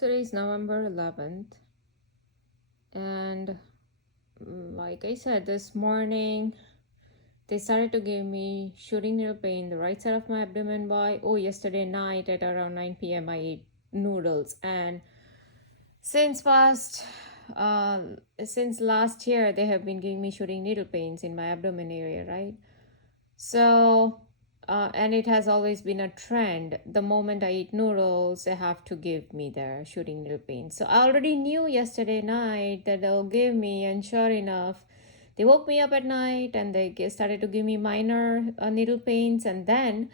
Today is November 11th, and like I said, this morning they started to give me shooting needle pain in the right side of my abdomen. Yesterday night at around 9 p.m. I ate noodles, and since past uh, since last year they have been giving me shooting needle pains in my abdomen area, right? So, and it has always been a trend. The moment I eat noodles, they have to give me the shooting needle pain. So I already knew yesterday night that they'll give me, and sure enough, they woke me up at night and they started to give me minor needle pains, and then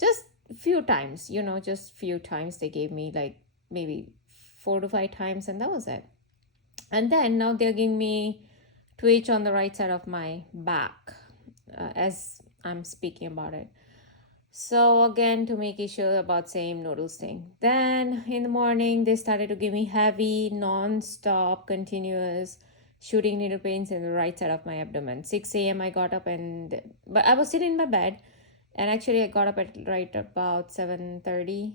just few times, just few times they gave me like maybe 4 to 5 times, and that was it. And then now they're giving me twitch on the right side of my back as I'm speaking about it. So again, to make it sure about same noodles thing. Then in the morning, they started to give me heavy, non-stop, continuous shooting needle pains in the right side of my abdomen. 6 a.m. I got up but I was sitting in my bed, and actually I got up at right about 7:30.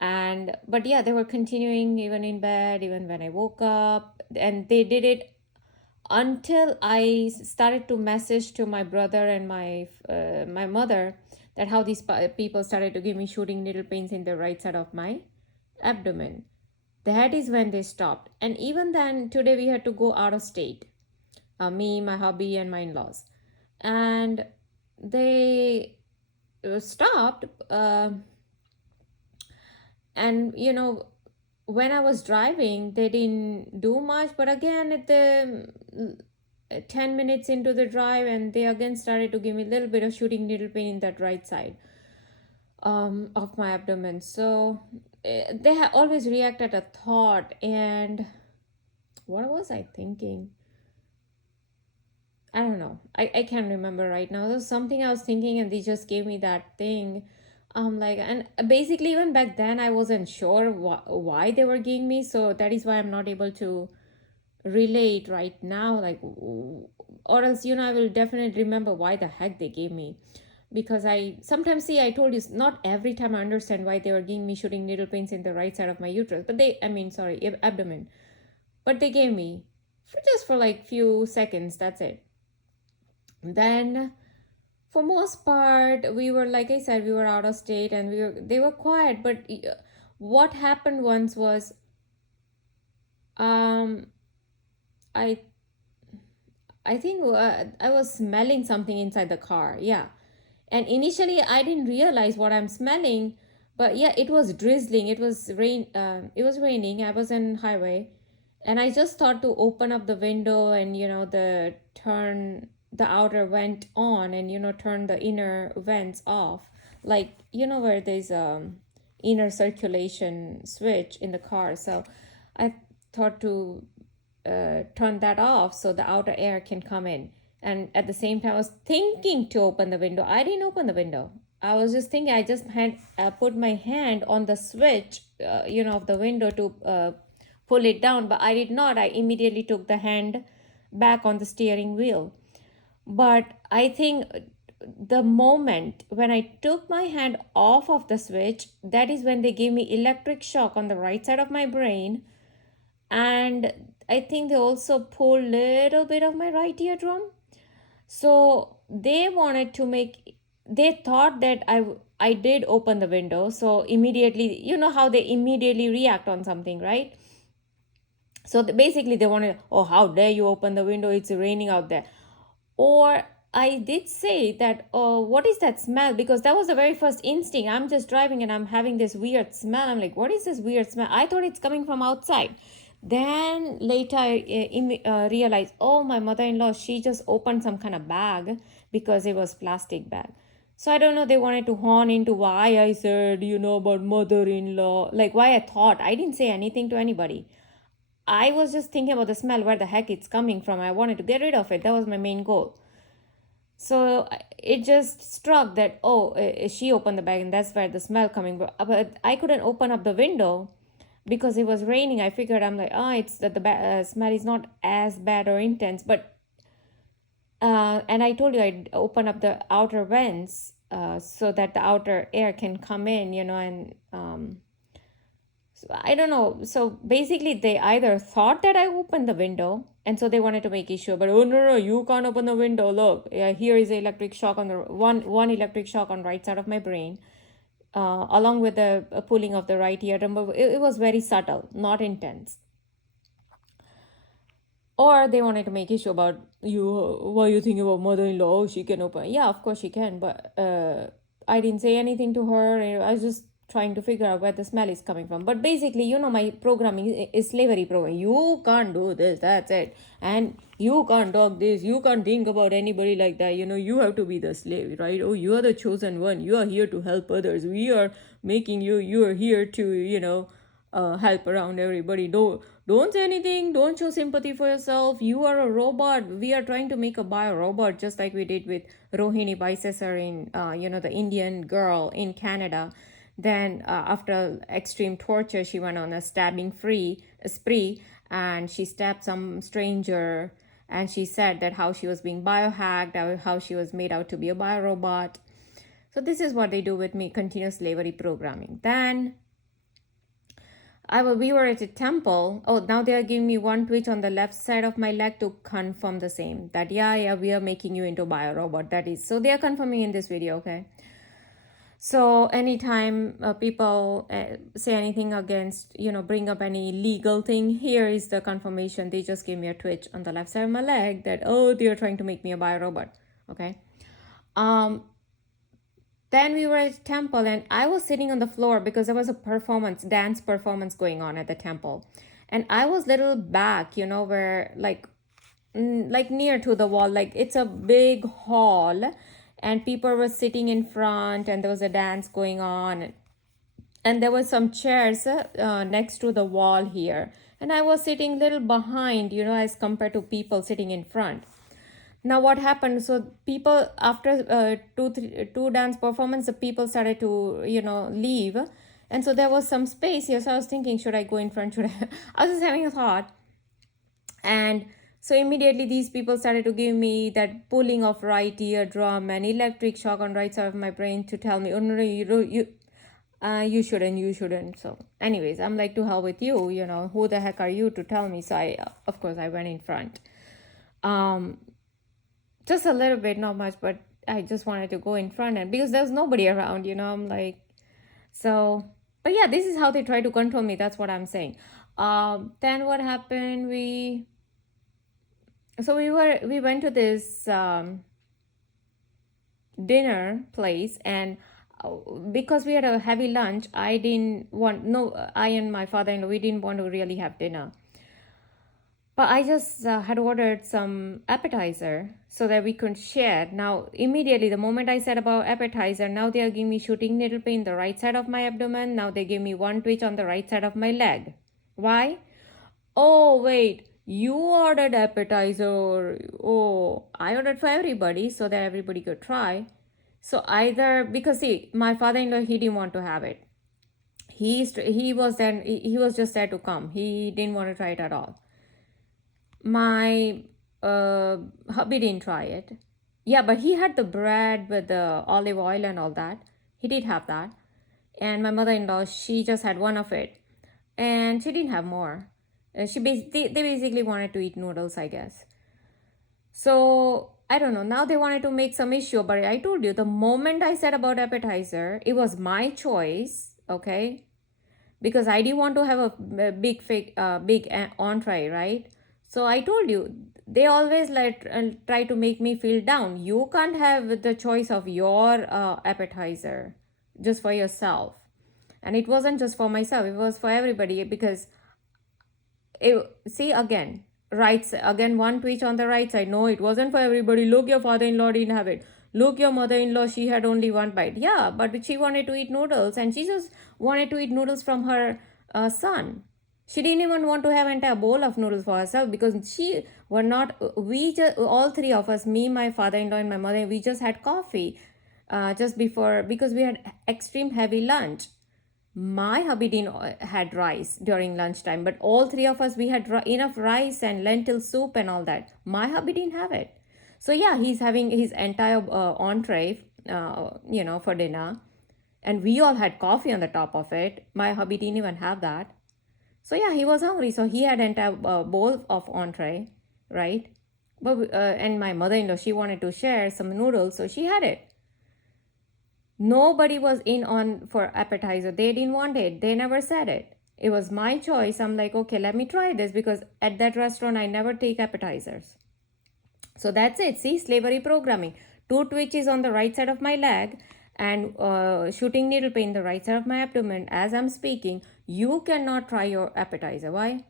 And but yeah, they were continuing even in bed, even when I woke up, and they did it until I started to message to my brother and my mother that how these people started to give me shooting needle pains in the right side of my abdomen. That is when they stopped. And even then, today we had to go out of state. Me, my hubby, and my in-laws, and they stopped. And when I was driving, they didn't do much. But again, at the 10 minutes into the drive, and they again started to give me a little bit of shooting needle pain in that right side of my abdomen. So they have always reacted a thought. And what was I thinking? I don't know. I can't remember right now. There was something I was thinking, and they just gave me that thing. And basically, even back then, I wasn't sure why they were giving me. So that is why I'm not able to relate right now. Or else, I will definitely remember why the heck they gave me. Because I sometimes see, I told you, not every time I understand why they were giving me shooting needle pains in the right side of my uterus. Abdomen. But they gave me for like few seconds. That's it. Then for most part, we were, like I said, we were out of state, and they were quiet. But what happened once was, um i I think I was smelling something inside the car. Yeah. And initially I didn't realize what I'm smelling, but yeah, it was drizzling. It was raining. I was on highway, and I just thought to open up the window, and the outer vent on, and turn the inner vents off, like where there's inner circulation switch in the car. So I thought to turn that off so the outer air can come in. And at the same time, I was thinking to open the window. I didn't open the window. I was just thinking. I just had put my hand on the switch, of the window to pull it down, but I did not. I immediately took the hand back on the steering wheel. But I think the moment when I took my hand off of the switch, that is when they gave me electric shock on the right side of my brain. And I think they also pulled a little bit of my right eardrum. So they thought that I did open the window. So immediately, you know how they immediately react on something, right? So basically they wanted, oh, how dare you open the window? It's raining out there. Or I did say that, oh, what is that smell? Because that was the very first instinct. I'm just driving and I'm having this weird smell. I'm like, what is this weird smell? I thought it's coming from outside. Then later I realized, oh, my mother-in-law, she just opened some kind of bag because it was plastic bag. So I don't know, they wanted to hone into why I said, about mother-in-law, like why I thought. I didn't say anything to anybody. I was just thinking about the smell, where the heck it's coming from. I wanted to get rid of it. That was my main goal. So it just struck that, oh, she opened the bag and that's where the smell coming from. But I couldn't open up the window because it was raining. I figured, I'm like, oh, it's that the smell is not as bad or intense. But and I told you I'd open up the outer vents so that the outer air can come in, and So I don't know. So basically, they either thought that I opened the window, and so they wanted to make issue. But oh no, no, you can't open the window. Look, yeah, here is an electric shock on the one electric shock on right side of my brain, along with the pulling of the right eardrum. But it was very subtle, not intense. Or they wanted to make issue about you. What you think about mother-in-law? Oh, she can open. Yeah, of course she can. But I didn't say anything to her. I was just trying to figure out where the smell is coming from. But basically, my programming is slavery program. You can't do this. That's it. And you can't talk this. You can't think about anybody like that. You have to be the slave, right? Oh, you are the chosen one. You are here to help others. We are making you. You are here to, help around everybody. Don't say anything. Don't show sympathy for yourself. You are a robot. We are trying to make a bio-robot, just like we did with Rohini Baisesar in, the Indian girl in Canada. Then after extreme torture, she went on a stabbing spree, and she stabbed some stranger, and she said that how she was being biohacked, how she was made out to be a bio-robot. So this is what they do with me, continuous slavery programming. Then we were at a temple. Oh, now they are giving me one twitch on the left side of my leg to confirm the same. That, yeah, we are making you into a bio-robot. That is, so they are confirming in this video, okay? So anytime people say anything against, bring up any legal thing, here is the confirmation. They just gave me a twitch on the left side of my leg that, oh, they are trying to make me a bio-robot, okay? Then we were at temple, and I was sitting on the floor because there was a dance performance going on at the temple. And I was little back, where like near to the wall, like it's a big hall, and people were sitting in front, and there was a dance going on. And there were some chairs next to the wall here. And I was sitting little behind, as compared to people sitting in front. Now what happened, so people after two dance performance, the people started to leave, and so there was some space here. So I was thinking, should I go in front? I was just having a thought. And so immediately these people started to give me that pulling of right eardrum and electric shock on right side of my brain to tell me, oh no, you shouldn't. So anyways, I'm like, to hell with you, who the heck are you to tell me? So I of course I went in front. Just a little bit, not much, but I just wanted to go in front, and because there's nobody around, I'm like, so, but yeah, this is how they try to control me. That's what I'm saying. Then what happened? We went to this dinner place, and because we had a heavy lunch, I and my father-in-law, we didn't want to really have dinner. But I just had ordered some appetizer so that we could share. Now, immediately, the moment I said about appetizer, now they are giving me shooting needle pain the right side of my abdomen. Now they give me one twitch on the right side of my leg. Why? Oh, wait, you ordered appetizer. Oh, I ordered for everybody so that everybody could try. So either, because see, my father-in-law, he didn't want to have it. He was just there to come. He didn't want to try it at all. My hubby didn't try it. Yeah, but he had the bread with the olive oil and all that. He did have that. And my mother-in-law, she just had one of it, and she didn't have more. They basically wanted to eat noodles, I guess. So I don't know. Now they wanted to make some issue, but I told you, the moment I said about appetizer, it was my choice, okay? Because I didn't want to have a big entree, right? So I told you, they always try to make me feel down. You can't have the choice of your appetizer just for yourself. And it wasn't just for myself, it was for everybody, because see, again, one twitch on the right side. No, it wasn't for everybody. Look, your father-in-law didn't have it. Look, your mother-in-law, she had only one bite. Yeah, but she wanted to eat noodles, and she just wanted to eat noodles from her son. She didn't even want to have an entire bowl of noodles for herself, because all three of us, me, my father-in-law, and my mother, we just had coffee just before, because we had extreme heavy lunch. My hubby didn't had rice during lunchtime, but all three of us, we had enough rice and lentil soup and all that. My hubby didn't have it. So yeah, he's having his entire entree, for dinner. and we all had coffee on the top of it. My hubby didn't even have that. So yeah, he was hungry, so he had an entire bowl of entree, right? But and my mother-in-law, she wanted to share some noodles, so she had it. Nobody was in on for appetizer. They didn't want it. They never said it. It was my choice. I'm like, okay, let me try this, because at that restaurant I never take appetizers. So that's it. See, slavery programming. 2 twitches on the right side of my leg and shooting needle pain the right side of my abdomen as I'm speaking. You cannot try your appetizer. Why?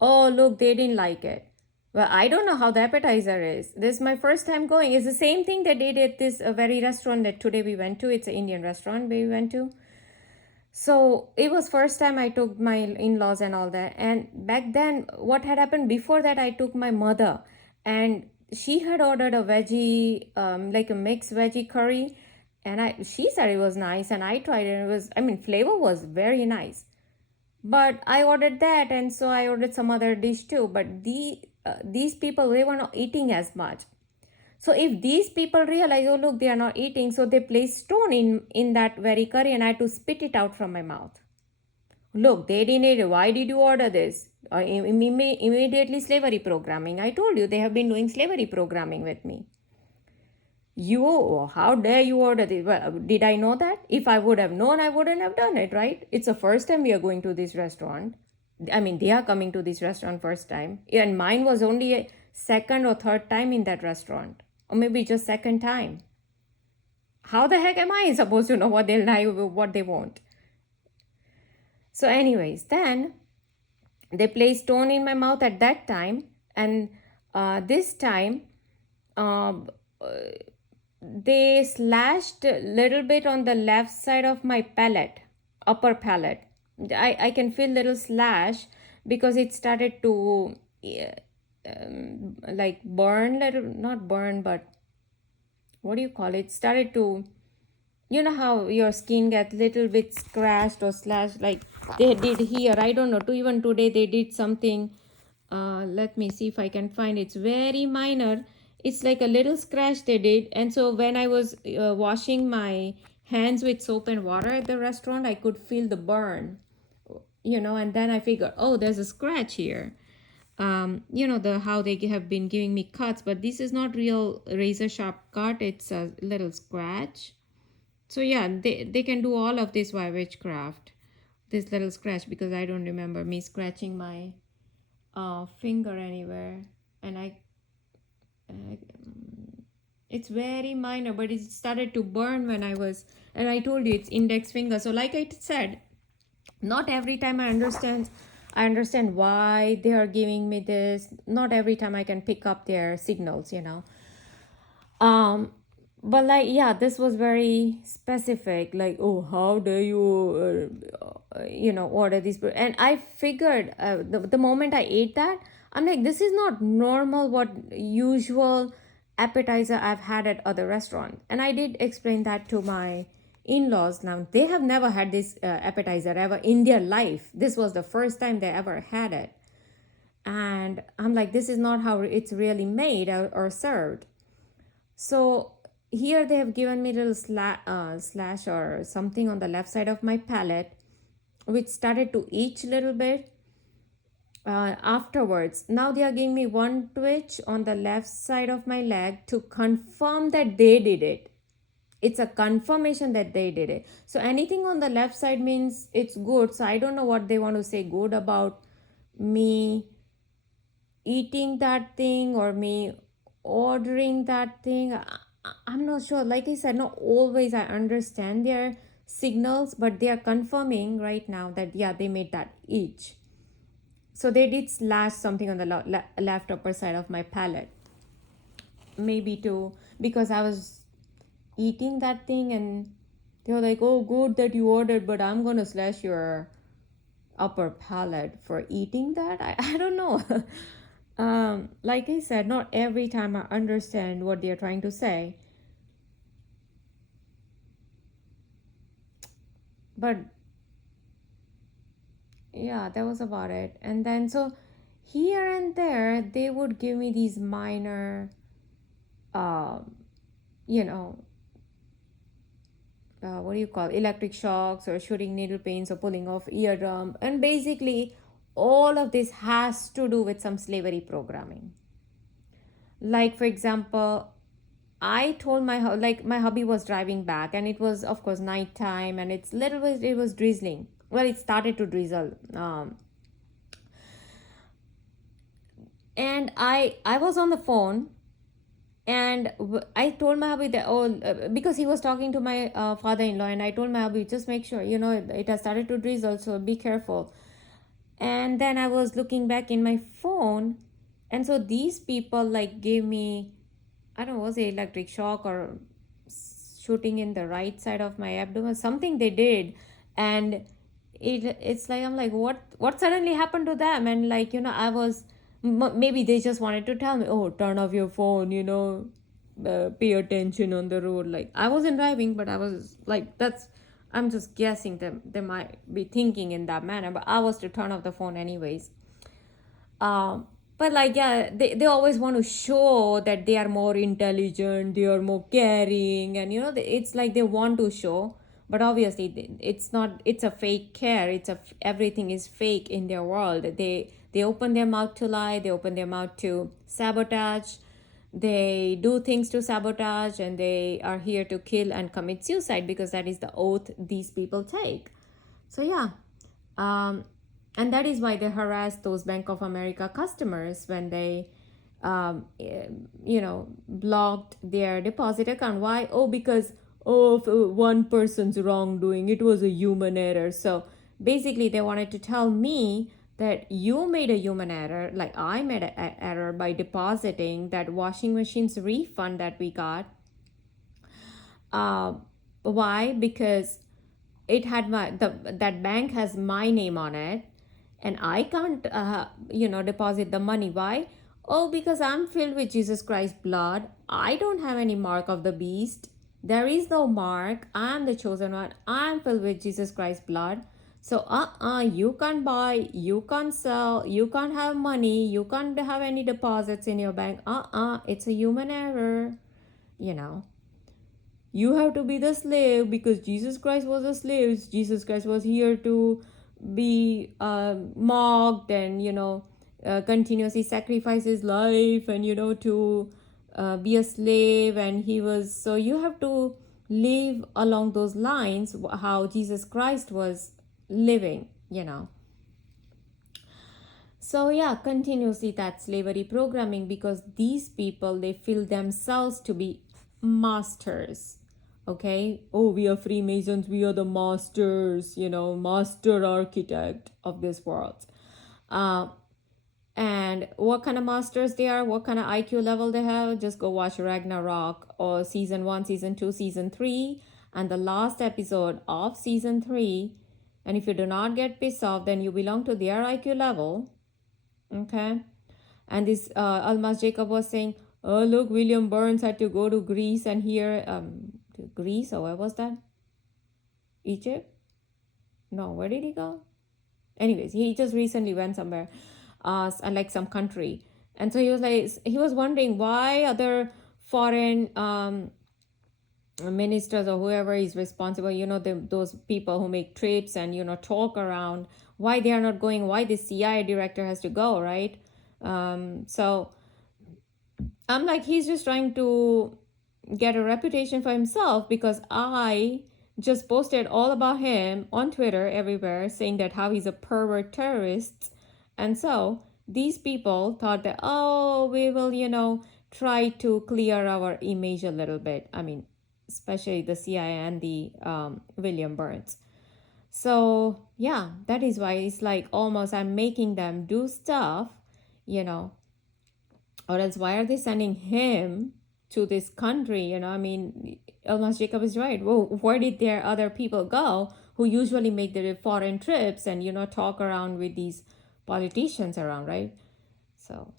Oh, look, they didn't like it. Well, I don't know how the appetizer is. This is my first time going. It's the same thing that they did at this very restaurant that today we went to. It's an Indian restaurant we went to. So it was first time I took my in-laws and all that. And back then, what had happened before that, I took my mother, and she had ordered a veggie, like a mixed veggie curry, and she said it was nice, and I tried it. And it was, I mean, flavor was very nice. But I ordered that, and so I ordered some other dish too. But these people, they were not eating as much. So if these people realize, oh look, they are not eating, so they place stone in that very curry, and I had to spit it out from my mouth. Look, they didn't eat it. Why did you order this? Immediately slavery programming. I told you they have been doing slavery programming with me. How dare you order this? Well, did I know that? If I would have known, I wouldn't have done it, right? It's the first time we are going to this restaurant. I mean, they are coming to this restaurant first time. And mine was only a second or third time in that restaurant. Or maybe just second time. How the heck am I supposed to know what they like, what they want? So anyways, then they placed stone in my mouth at that time. And this time, they slashed a little bit on the left side of my palate, upper palate. I can feel little slash because it started to like burn, little, not burn, but what do you call it? Started to, you know how your skin gets little bit scratched or slashed like they did here. I don't know, even today they did something. Let me see if I can find it. It's very minor. It's like a little scratch they did. And so when I was washing my hands with soap and water at the restaurant, I could feel the burn, and then I figured, oh, there's a scratch here. How they have been giving me cuts, but this is not real razor sharp cut. It's a little scratch. So yeah, they can do all of this by witchcraft. This little scratch, because I don't remember me scratching my finger anywhere, and it's very minor, but it started to burn when and I told you it's index finger. So like I said, not every time I understand why they are giving me this. Not every time I can pick up their signals, but like, yeah, this was very specific, like, oh, how dare you order this, and I figured the moment I ate that, I'm like, this is not normal, what usual appetizer I've had at other restaurants. And I did explain that to my in-laws. Now they have never had this appetizer ever in their life. This was the first time they ever had it, and I'm like, this is not how it's really made or served. So here they have given me a little slash or something on the left side of my palate, which started to itch a little bit afterwards. Now they are giving me one twitch on the left side of my leg to confirm that they did it. It's a confirmation that they did it. So anything on the left side means it's good. So I don't know what they want to say good about me eating that thing or me ordering that thing. I'm not sure. Like I said, not always I understand their signals, but they are confirming right now that yeah, they made that itch. So they did slash something on the left upper side of my palate, maybe too, because I was eating that thing, and they were like, oh, good that you ordered, but I'm gonna slash your upper palate for eating that. I don't know. Like I said, not every time I understand what they're trying to say. But yeah, that was about it. And then so here and there they would give me these minor you know what do you call, electric shocks or shooting needle pains or pulling off eardrum. And basically all of this has to do with some slavery programming. Like for example, I told my hubby was driving back, and it was of course nighttime, and it was drizzling. Well, it started to drizzle. And I was on the phone, and I told my hubby that, because he was talking to my father-in-law, and I told my hubby, just make sure, it has started to drizzle, so be careful. And then I was looking back in my phone, and so these people like gave me, I don't know, was it electric shock or shooting in the right side of my abdomen, something they did. And it's like, I'm like, what suddenly happened to them? And like, I was, maybe they just wanted to tell me, oh, turn off your phone, pay attention on the road. Like, I wasn't driving, but I was like, I'm just guessing them, they might be thinking in that manner, but I was to turn off the phone anyways. But like, yeah, they always want to show that they are more intelligent, they are more caring, and it's like they want to show, but obviously it's not, it's a fake care. Everything is fake in their world. They open their mouth to lie, they open their mouth to sabotage, they do things to sabotage, and they are here to kill and commit suicide because that is the oath these people take. So yeah, and that is why they harass those Bank of America customers when they blocked their deposit account. Why? Oh, because of one person's wrongdoing, it was a human error. So basically they wanted to tell me that you made a human error, like I made an error by depositing that washing machine's refund that we got. Why? Because it had that bank has my name on it, and I can't deposit the money. Why? Oh, because I'm filled with Jesus Christ's blood. I don't have any mark of the beast. There is no mark. I'm the chosen one. I'm filled with Jesus Christ's blood. So you can't buy, you can't sell, you can't have money, you can't have any deposits in your bank. It's a human error. You have to be the slave because Jesus Christ was a slave. Jesus Christ was here to be mocked and continuously sacrifice his life and to be a slave. And he was, so you have to live along those lines how Jesus Christ was living. So yeah, continuously that slavery programming, because these people, they feel themselves to be masters. Okay, oh, we are Freemasons, we are the masters, master architect of this world. And what kind of masters they are, what kind of IQ level they have, just go watch Ragnarok or season 1, season 2, season 3, and the last episode of season 3. And if you do not get pissed off, then you belong to their IQ level. Okay. And this Almas Jacob was saying, oh, look, William Burns had to go to Greece and here, Greece, or where was that? Egypt? No, where did he go? Anyways, he just recently went somewhere, like some country. And so he was wondering why other foreign ministers or whoever is responsible, those people who make trips and, talk around, why they are not going, why the CIA director has to go, right? So I'm like, he's just trying to get a reputation for himself, because I just posted all about him on Twitter everywhere, saying that how he's a pervert terrorist. And so these people thought that, oh, we will, try to clear our image a little bit. I mean, especially the CIA and the William Burns. So yeah, that is why it's like almost I'm making them do stuff, or else why are they sending him to this country? I mean, Elmas Jacob is right. Well, where did their other people go who usually make their foreign trips and, talk around with these politicians around, right? So